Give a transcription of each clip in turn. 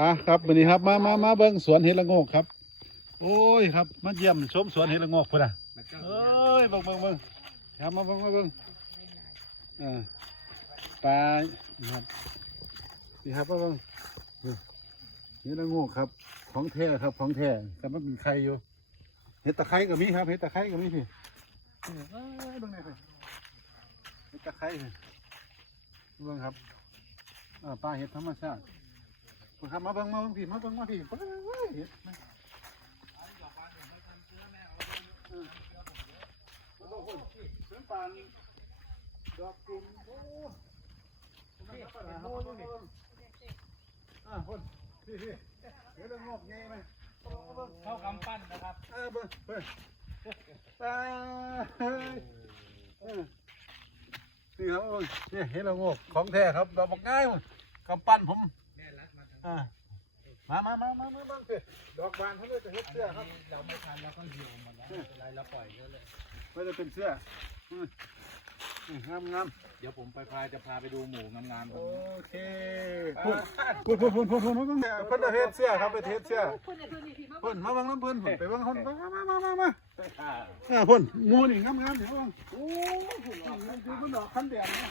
อะครับวันนี้ครับมามามาเบิ้งสวนเห็ดละโงกครับ โอ้ยครับมาเยี่ยมชมสวนเห็ดละโงกพุ่นอะเอ้ยเบิ้งเบิ้งเบิ้งครับมาเบิ้งมาเบิ้งอ่าปลาครับนี่ครับมาเบิ้งเห็ดละโงกครับ ของแท้ครับของแท้แต่มันเป็นไข่อยู่เห็ดตะไคร้ก็มีครับเห็ดตะไคร้ก็มีพี่นี่เอ้ยเบิ้งนี่ครับเห็ดตะไคร่เบิ้งครับอ่าปลาเห็ดธรรมชาติ ครับมาเบิ่งมาเบิ่งพี่มาเบิ่งมาพี่เบิ่งเว้ยเห็ดมาเออมาเบิ่งคนเพิ่นปานดอกกุมโอ้พี่โอ้ยอ่าคนพี่พี่เดี๋ยวเรื่องงอกไงไหมเบิ่งเข้ากำปั้นนะครับเออเบิ่งเบิ่งตาเฮ้ยเออนี่ครับเนี่เห็ดละโงกของแท้ครับดอกบักง่ายหมดกำปั้นผม อ่ามามามามามาบ้างสิดอกบานเขาเลยจะเฮ็ดเสื้อครับำเราไม่ทันแล้วก็หิวหมดแล้วไม่เป็นไรเราปล่อยเยอะเลยไม่ได้เป็นเสื้ออืมอืมงามงามเดี๋ยวผมไปพาจะพาไปดูหมูงามๆโอเคพูดพูดพูดพูดพูดพูดพูดเพิ่นจะเฮ็ดเสื้อครับไปเฮ็ดเสื้อคนในพื้นที่ที่มาเพิ่นมาบังน้ำเพิ่นเพิ่นไปบังคนมามามามามาอ่าเพิ่นงูนี่งามงามเดี๋ยวบังโอ้พุ่นดอกคือเพิ่นดอกคันแดงนะ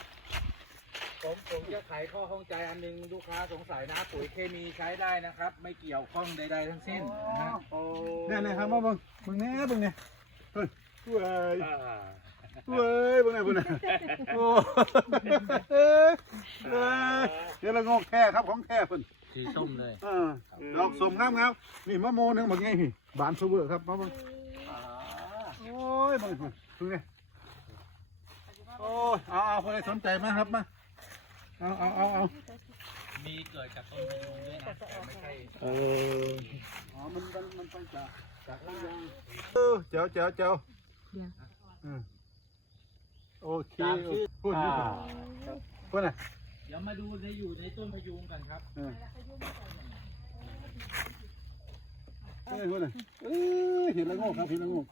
ผมผมจะไขข้อข้องใจอันหนึงลูกค้าสงสัยนะปุ๋ยเคมีใช้ได้นะครับ ไม่เกี่ยวข้องใดๆทั้งสิ้นนะฮะโอ้เนี่ยเนี่ยครับมาเบิ่งเบิ่งแหน่เบิ่งเนี่ยเฮ้ยเว้ยอ่าเว้ยเบิ่งแหน่เบิ่งแหน่โอ้เอ้ยเอ้ยเดี๋ยวละงอกแท้ครับของแท้เพิ่นสีส้มเลยเออดอกสมงามงามนี่มะโมหนึงบักไงพี่บานซูเวอร์ครับมาเบิ่งโอ้ยเบิ่งเบิ่งดูนี่โอ้ยเอาเอาคนใดสนใจมาครับมา เอาเอาเอาเอามีเกิดจากต้นพะยูงด้วยนะแต่ไม่ใช่เอออ๋อมันมันมันไปจากจากล่างยางเออเจ้าเจ้าเจ้าอืมโอเคพูดพูดพูดนะเดี๋ยวมาดูในอยู่ในต้นพะยูงกันครับเออเอ้ยพูดนะเอ้ยเห็นแล้วงอกครับเห็นแล้วงอก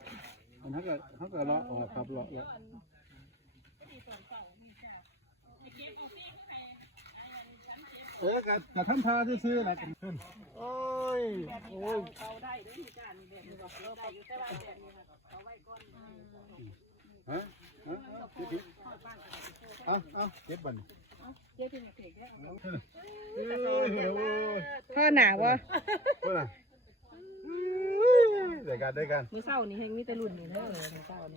อันนั้นก็เขาก็เลาะออกครับเลาะเลาะ เออกับกับท่านพาซื้อๆนะกันขึ้นโอ้ยโอ้ยเขาได้ด้วยที่การนี่แบบนี้เราได้อยู่แต่ว่าแบบนี้เขาไว้ก่อนฮะฮะเอาเอาเก็บบันเจ๊ที่นี่เก่งแค่เอ้ยโอ้ยพ่อหนาวะว่าไงได้กันได้กันมือเศร้านี่ให้มีแต่รุ่นนี่เด้อมือเศร้านี่